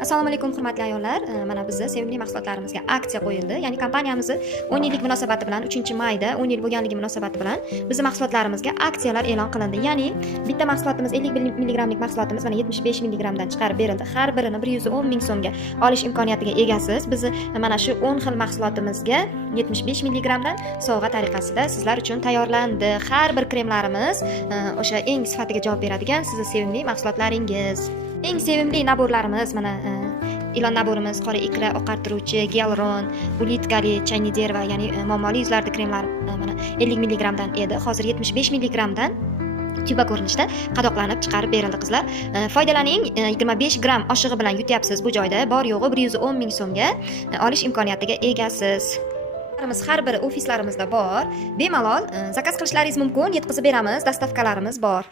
Assalomu alaykum hurmatli ayollar. Mana bizni sevimli mahsulotlarimizga aksiya qo'yildi. Ya'ni kompaniyamiz 10 yillik munosabati bilan 3-mayda 10 yil bo'lganligi munosabati bilan bizning mahsulotlarimizga aksiyalar e'lon qilindi. Ya'ni bitta mahsulotimiz 50 mg mahsulotimiz mana 75 mg dan chiqarib berildi. Har birini 110 ming so'mga olish imkoniyatiga egasiz. Biz mana shu 10 xil mahsulotimizga 75 mg dan sovg'a tariqasida sizlar uchun tayyorlandi. Har bir kremlarimiz o'sha eng sifatiga javob beradigan sizning sevimli mahsulotlaringiz. Eng sevimli naborlarimiz mana ilon naborimiz qora ikra oqartiruvchi, Gelron, bulitkali, chayni derva, ya'ni muammoli yuzlarda kremlar mana 50 mg dan edi. Hozir 75 mg dan tuba ko'rinishda qadoqlanib chiqarib berildi qizlar. Foydalaning, 25 gram oshig'i bilan yutyapsiz bu joyda. Bor yo'g'i 110 ming so'mga olish imkoniyatiga egasiz. Har bir ofislarimizda bor. Bemalol zakaz qilishlaringiz mumkin, yetkazib beramiz, dastavkalarimiz bor.